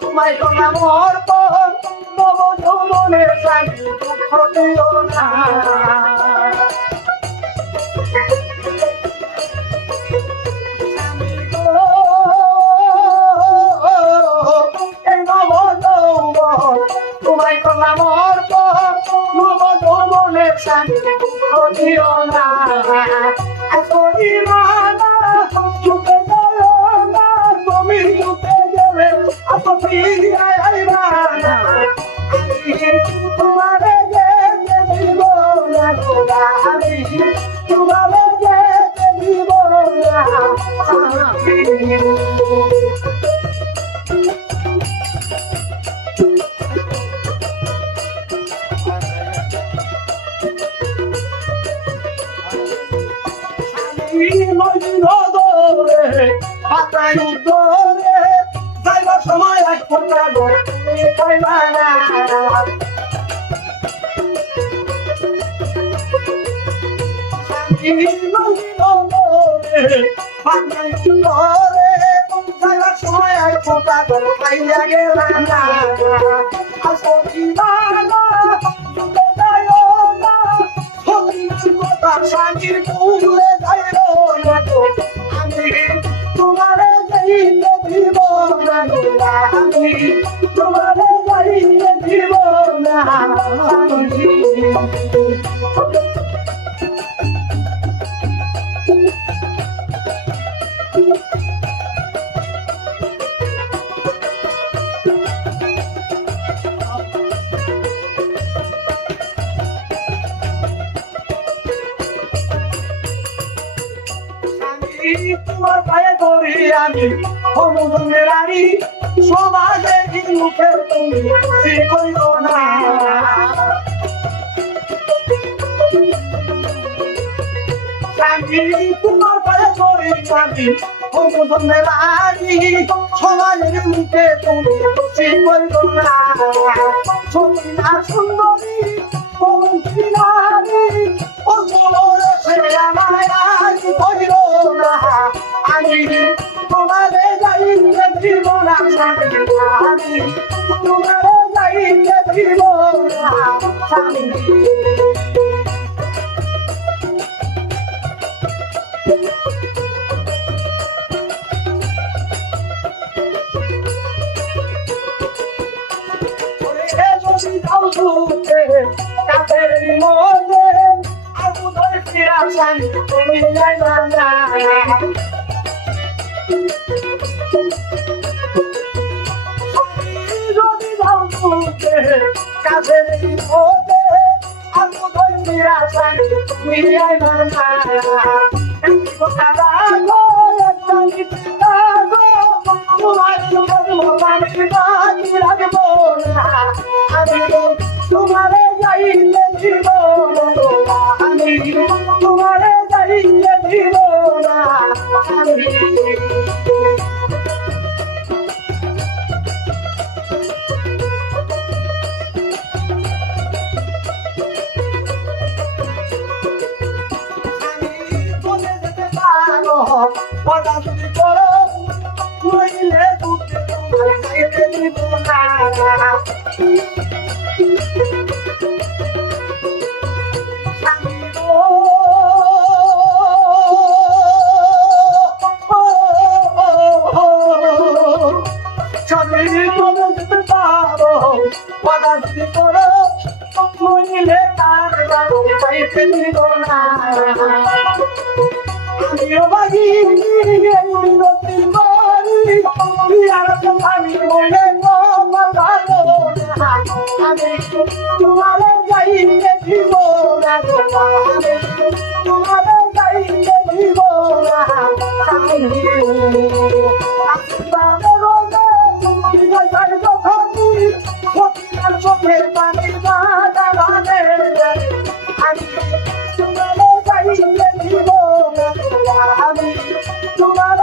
তোমায় করলাম অর্পণ নব যৌবনের স্বামী দুঃখ দিও না তোমায় করলাম অর্পণ নব যৌবনের স্বামী দুঃখ দিও না চুপে যাও না তুমি চুপে গেলে এত ফিরে আইবা না তোমারে যেতে দিব না আমি তোমারে যেতে দিব না পাতায় উত্তরে যাইবার সময় এক ফোঁটা করে তুমি খাইবা না পাতায় উত্তরে যাইবার সময় এক ফোঁটা করে খাইয়া গেলা না স্বামীর ভুলে যাইও না আমি তোমারে যাইতে দিব না আমি তোমারে যাইতে দিব না তোমার পায়ে ধরি আমি সমুদ্রের রানী সমাজে মুখে তুমি খুশি করিও না তোমার পায়ে ধরি আমি সমুদ্রের রানী সমাজের মুখে তুমি খুশি করিও না সমিনা সুন্দরী আমি তোমারে যাইতে দিব না আমি তোমারে যাইতে দিব না কাছের মধ্যে আবু ধরে ফিরা স্বামী তুমি যাইবা না যদি যাও শুনতে কাছের মধ্যে আবু ধরে ফিরা স্বামী তুমি যাইবা না কথা রাখো একটা নীতি রাখো তোমার বাকি রাখবো না আমি তোমারে যাইতে দিব না আমি তোমারে যাইতে দিব না আমি বলে যেতে পারো কথা যদি করো নইলে দুধে তোমারে যাইতে দিব না আমিও বাগি বিরতি করি আর আমি বলে আমি তোমারে যাইতে দিব না আমি তোমারে যাইতে দিব না চোখের পানি আমি তোমারে যাইতে দিব না আমি তোমার